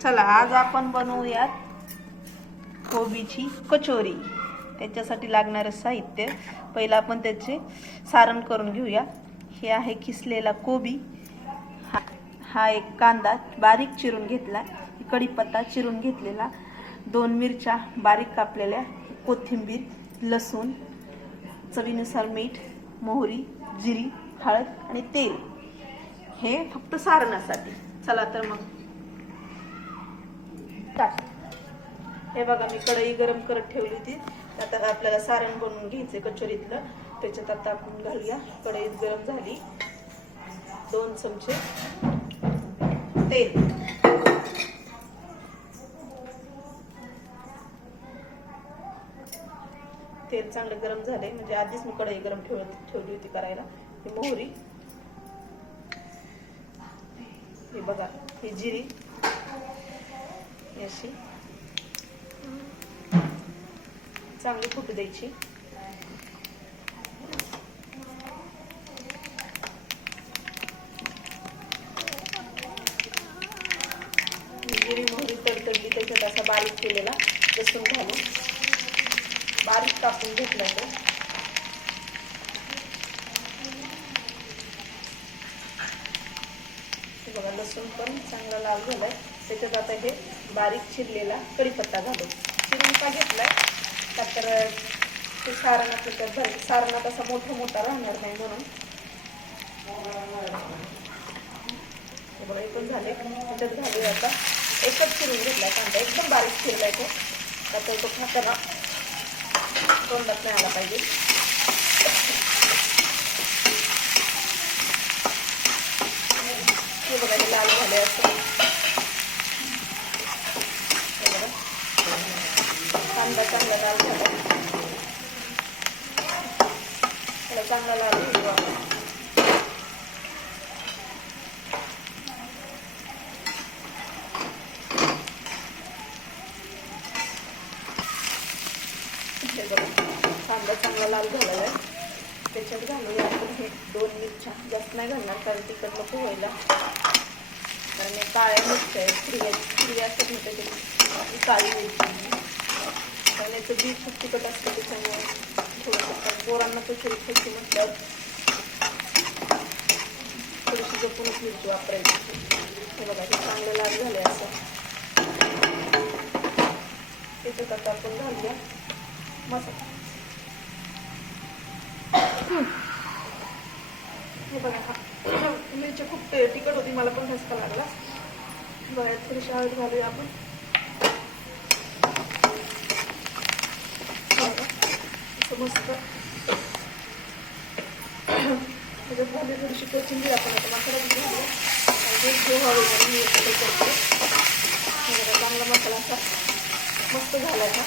चला आज आपण बनवूयात कोबीची कचोरी। त्याच्यासाठी लागणारे साहित्य पहिला आपण त्याचे सारण करून घेऊया। हे आहे किसलेला कोबी, हा एक कांदा बारीक चिरून घेतला, कढीपत्ता चिरून घेतलेला, 2 मिरच्या बारीक कापलेल्या, कोथिंबीर, लसूण, चवीनुसार मीठ, मोहरी, जिरी, हळद आणि तेल। हे फक्त सारणासाठी। चला तर मग हे बघा मी कढई गरम करत ठेवली होती। आता आपल्याला सारण बनवून घ्यायचे कचोरीतलं। त्याच्यात आता आपण घालूया। कढईत गरम झाली, 2 चमचे तेल, तेल चांगलं गरम झाले म्हणजे आधीच मी कढई गरम ठेवली होती करायला। ही मोहरी, हे बघा ही जिरी, अशी चांगली फुटू द्यायची। जिरी मोहरी तडतडली, त्याच्यात असा बारीक केलेला लसूण घालून बारीक कापून घेतला तो। बघा लसूण पण चांगला लाल झालाय। त्याच्यात आता हे बारीक चिरलेला कढीपत्ता घालून चिरून का घेतलाय का तर ते सारणात सारणात असा मोठा राहणार नाही म्हणून। बघा हे पण झाले। त्याच्यात घालूया आता एकच चिरून घेतलाय कांदा, एकदम बारीक चिरलाय तो, का तर तो खाताना तोंडात नाही आला पाहिजे। हे बघा हे लाल झाले असं। कांदा चांगला लाल झाला, त्याला चांगला लाल होईल। हे बघा कांदा चांगला लाल झालेला आहे। त्याच्यात घालूया आपण हे 2 मिरच्या, जास्त नाही घालणार कारण तिखट नको व्हायला, कारण हे काळ्या मिरच्या आहेत, हिरव्या असतात ना त्याची काळी मिरची, कारण याचं बी खूप तिखट असतं त्याच्यामुळे थोडंसं पोरांना कचोरी खायची म्हटल्यावर थोडीशी जपूनच मिरची वापरायची। हे बघा हे चांगलं लाल झाले असं। त्याच्यात आता आपण घालूया मसाला। हे बघा मिरची खूप तिखट होती, मला पण ठसका लागला। बघा थोडीशी हळद घालूया आपण। असं मस्त त्याच्यात घालूया थोडीशी कोथिंबीर। आपण आता मसाला घालूया आणि म्हणून मी एकत्र करते। चांगला मसाला असा मस्त झाला हा।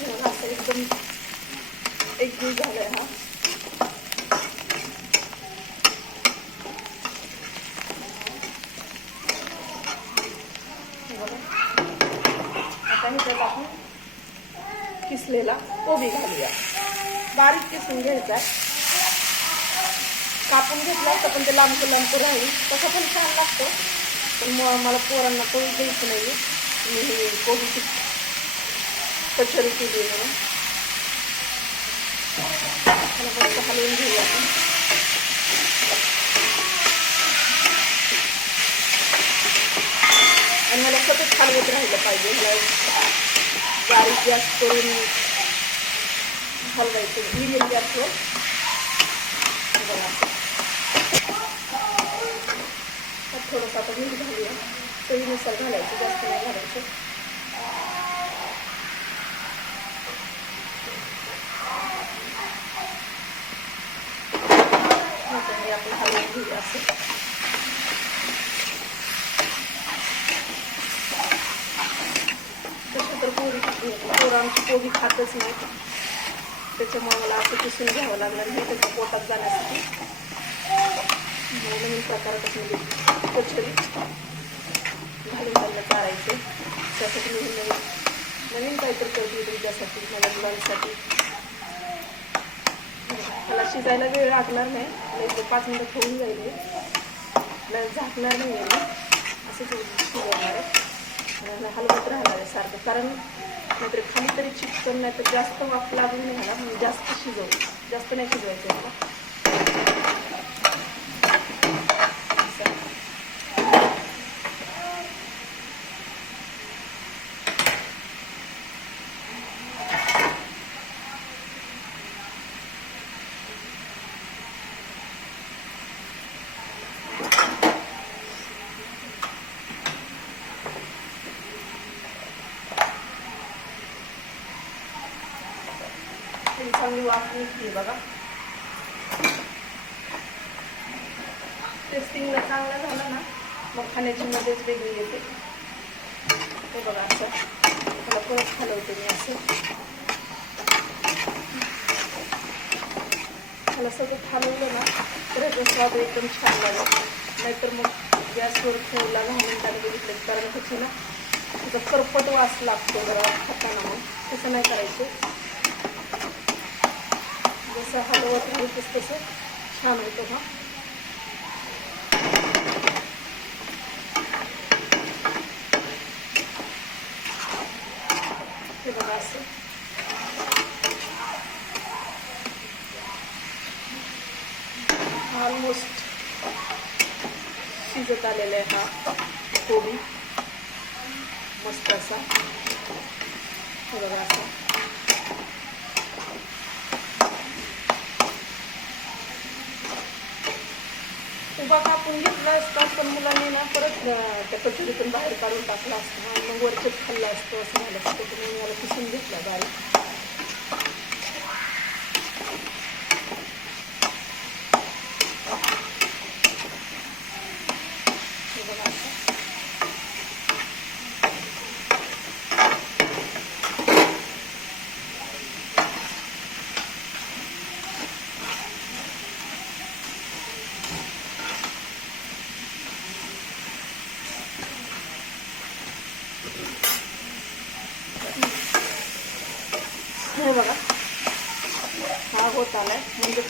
बघा असं एकदम एकजीव झालाय हा। आता ह्याच्यात आपण किसलेला कोबी घालूया, बारीक किसून घ्यायचा। कापून घेतला तर पण ते लांब राहील, तसं पण छान लागतो, पण मला पोरांना तळून द्यायचं नाही। मी ही कोबीची कचोरी केली म्हणून मस्त हलवून घेऊया आपण। आणि मला सतत हलवत राहिलं पाहिजे, मला बारीक गॅस करून हलवायचं, मिडियम गॅसवर। थोडंसं आता मीठ घालूया, चवीनुसार घालायचं, जास्त नाही घालायचं। आपण हलवून घेऊया असं। तसं तर पोरांची कोबी खातच नाही, त्याच्यामुळे मला असं किसून घ्यावं लागलं नाही त्याच्या पोटात जाण्यासाठी। नवीन प्रकारात म्हणजे कचोरी घालून त्यांना काढायचे, त्यासाठी नवीन काहीतरी करते तुमच्यासाठी, माझ्या मुलांसाठी। त्याला शिजायला वेळ लागणार नाही, एक 5 मिनिटं ठेवून जाईल. आपल्याला झाकणार नाही आहे मी, असंच शिजवणार आहे. आणि हलवत राहणार आहे सारखं, कारण नाहीतर खाली तरी चिकन, नाही तर जास्त वाफ लागून नाही ह्याला, म्हणजे जास्त जास्त नाही शिजवायचं ह्याला. चांगली वाफ निघते बघा. टेस्टिंगला चांगलं झालं ना, मग खाण्याची मध्येच वेगळी येते. हे बघा असं त्याला परत हलवते मी. असं त्याला सगळं हलवलं ना तर ह्याचा स्वाद एकदम छान लागेल. नाहीतर मग गॅसवर ठेवला 10 मिनिटांनी बघितलं, कारण त्याची ना त्याचा करपट वास लागतो जरा खाताना, मग तसं नाही करायचं. जसं हलवत राहतेच तसं छान होतं. हा हे बघा असं ऑलमोस्ट शिजत आलेला आहे हा कोबी मस्त असा. हे बघा असं उभा कापून घेतला असता, पण मुलांनी ना परत त्या कचोरीतून बाहेर काढून टाकला असतं, मग वरचेच खाल्लं असतं असं झालं असतं. त्यामुळे मला किसून घेतला बारीक. हे बघा असं हे बघा हा होत आलाय, म्हणजे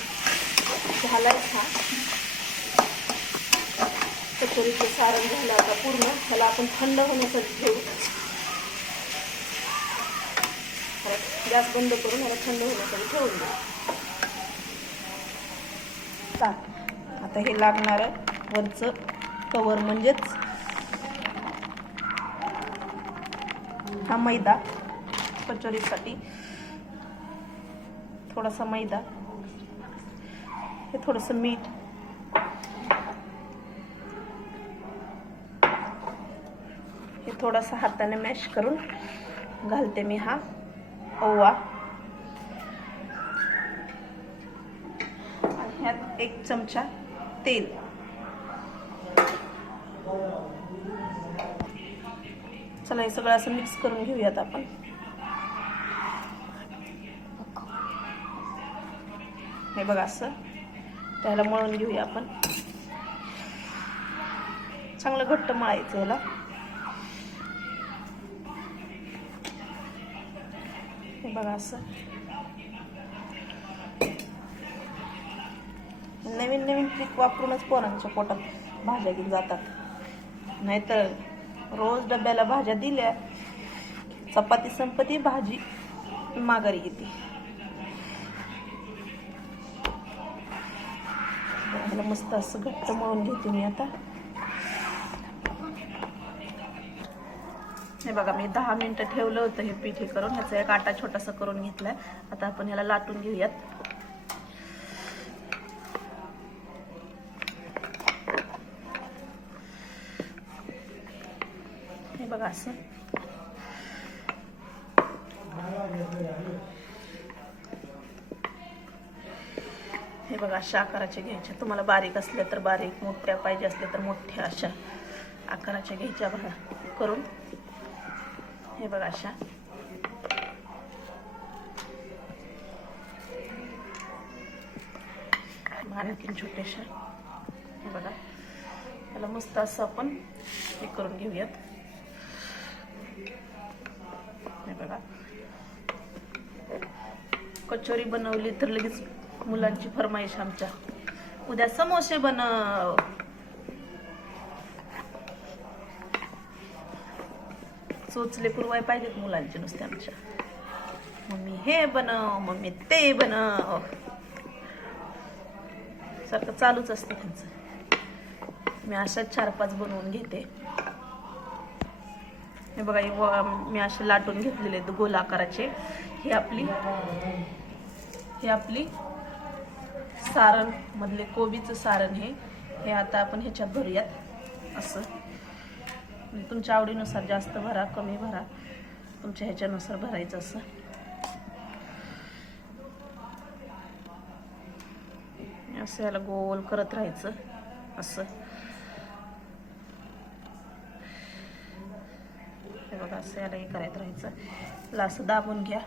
झालाय हा कचोरीचं सारण झालं आता पूर्ण. त्याला आपण थंड होण्यासाठी ठेवू. गॅस बंद करून याला थंड होण्यासाठी ठेवून देऊ. आता हे लागणारं वरचं कवर म्हणजेच हा मैदा, कचोरीसाठी थोडासा मैदा, हे थोडंसं मीठ, हे थोडासा हाताने मॅश करून घालते मी. हा ओवा आणि ह्यात 1 चमचा तेल. चला हे सगळं असं मिक्स करून घेऊयात आपण. हे बघा असं त्याला मळून घेऊया आपण. चांगलं घट्ट मळायचं याला. हे बघा असं नवीन नवीन ट्रिक वापरूनच पोरांच्या पोटात भाज्या घेऊन जातात. नाहीतर रोज डब्याला भाज्या दिल्या, चपाती संपती, भाजी माघारी येते. ह्याला मस्त असं घट्ट मळून घेते मी आता. हे बघा मी 10 मिनिटं ठेवलं होतं हे पीठ हे करून. ह्याचा एक आटा छोटासा करून घेतलाय. आता आपण ह्याला लाटून घेऊयात. हे बघा असं हे बघा अशा आकाराचे घ्यायचे. तुम्हाला बारीक असल्या तर बारीक, मोठ्या पाहिजे असल्या तर मोठ्या अशा आकाराच्या घ्यायच्या बघा करून. हे बघा अशा आणखीन छोट्याशा. हे बघा त्याला मस्त असं आपण हे करून घेऊयात. हे बघा कचोरी बनवली तर लगेच मुलांची फरमाईश आमच्या, उद्या समोसे बनव. चोचले पुरवाय पाहिजेत मुलांचे नुसते आमच्या. मम्मी हे बनव, मम्मी ते बनव, सारखं चालूच असतं त्यांचं. मी अशाच 4-5 बनवून घेते. हे बघा, मी असे लाटून घेतलेले आहेत गोल आकाराचे. हे आपली सारण मधले कोबीचं सारण. हे आता आपण ह्याच्यात भरूयात. असं तुमच्या आवडीनुसार जास्त भरा, कमी भरा, तुमच्या ह्याच्यानुसार भरायचं. असं याला गोल करत राहायचं. असं हे बघा, असं याला हे करत राहायचं. असं दाबून घ्या.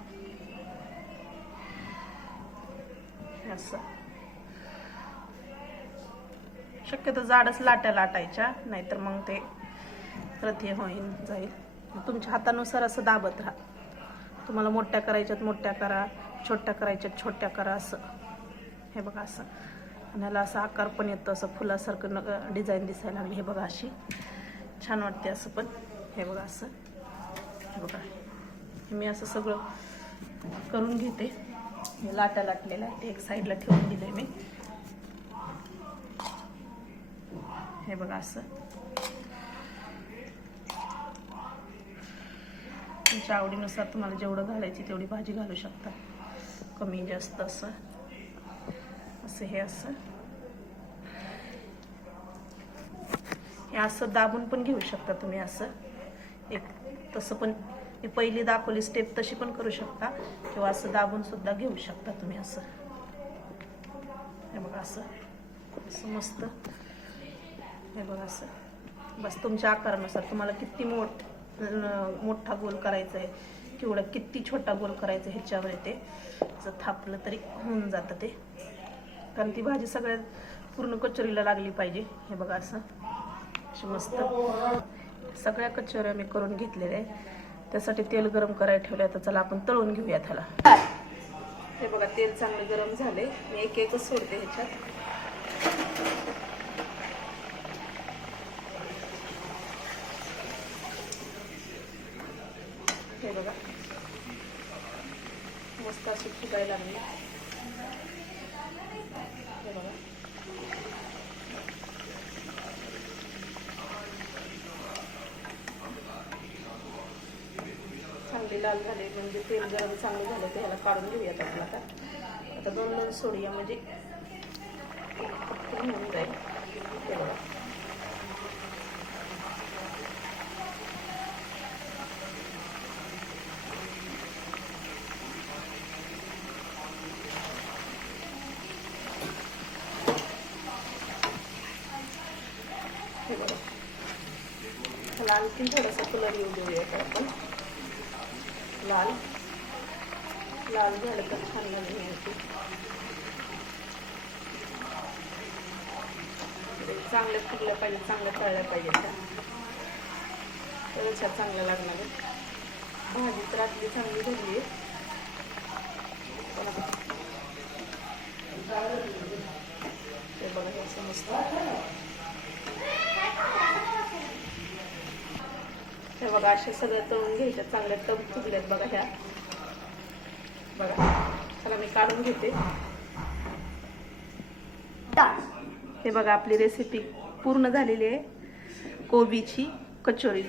असं शक्यतो जाडच लाट्या लाटायच्या, नाहीतर मग ते परत हे होईन जाईल. तुमच्या हातानुसार असं दाबत राहा. तुम्हाला मोठ्या करायच्यात मोठ्या करा, छोट्या करायच्यात छोट्या करा. असं हे बघा, असं. आणि याला असा आकार पण येतो, असं फुलासारखं डिझाईन दिसायला लागली. हे बघा, अशी छान वाटते असं पण. हे बघा, असं. हे बघा, मी असं सगळं करून घेते. हे लाट्या लाटलेलं आहे, एक साईडला ठेवून दिले मी. हे बघा, असं. तुमच्या आवडीनुसार तुम्हाला जेवढं घालायची तेवढी भाजी घालू शकता, कमी जास्त असं. हे असं हे असं दाबून पण घेऊ शकता तुम्ही. असं एक तसं पण मी पहिली दाखवली स्टेप तशी पण करू शकता, किंवा असं दाबून सुद्धा घेऊ शकता तुम्ही. असं हे बघा, असं असं मस्त. हे बघा, असं. बस तुमच्या आकारानुसार तुम्हाला किती मोठा गोल करायचा आहे किंवा किती छोटा गोल करायचा आहे ह्याच्यावर येते. जर थापलं तरी होऊन जातं ते, कारण ती भाजी सगळ्यात पूर्ण कचोरीला लागली पाहिजे. हे बघा, असं मस्त सगळ्या कचोऱ्या मी करून घेतलेल्या आहे. त्यासाठी तेल गरम करायला ठेवलं. आता चला आपण तळून घेऊया त्याला. हे बघा, तेल चांगलं गरम झाले. मी एक एकच सोडते ह्याच्यात. हे बघा, मस्त अशी फुगायला लागली. हे बघा, चांगली लाल झाले म्हणजे तेल गरम चांगलं झालं तर ह्याला काढून घेऊयात आपण. आता 2 सोडूया म्हणजे होऊन जाईल. हे बघा, त्याला आणखी थोडासा कलर येऊ देऊया आपण. लाल लाल झालं तर छान लागली होती. चांगल्या फुगल्या पाहिजे, चांगल्या तळल्या पाहिजे त्या, तरच ह्या चांगल्या लागणार आहे. भाजी तर आपली चांगली झाली आहे. ते बघा, हे समजतं. हे बघा, असे सगळ्या तळून घ्यायच्या. चांगल्या टब फुगल्यात बघा ह्या. बघा, चला मी काढून घेते. हे बघा, आपली रेसिपी पूर्ण झालेली आहे. कोबीची कचोरी.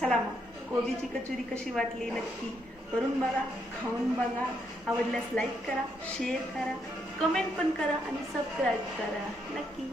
चला मग, कोबीची कचोरी कशी वाटली नक्की करून बघा, खाऊन बघा. आवडल्यास लाईक करा, शेअर करा, कमेंट पण करा आणि सबस्क्राईब करा नक्की.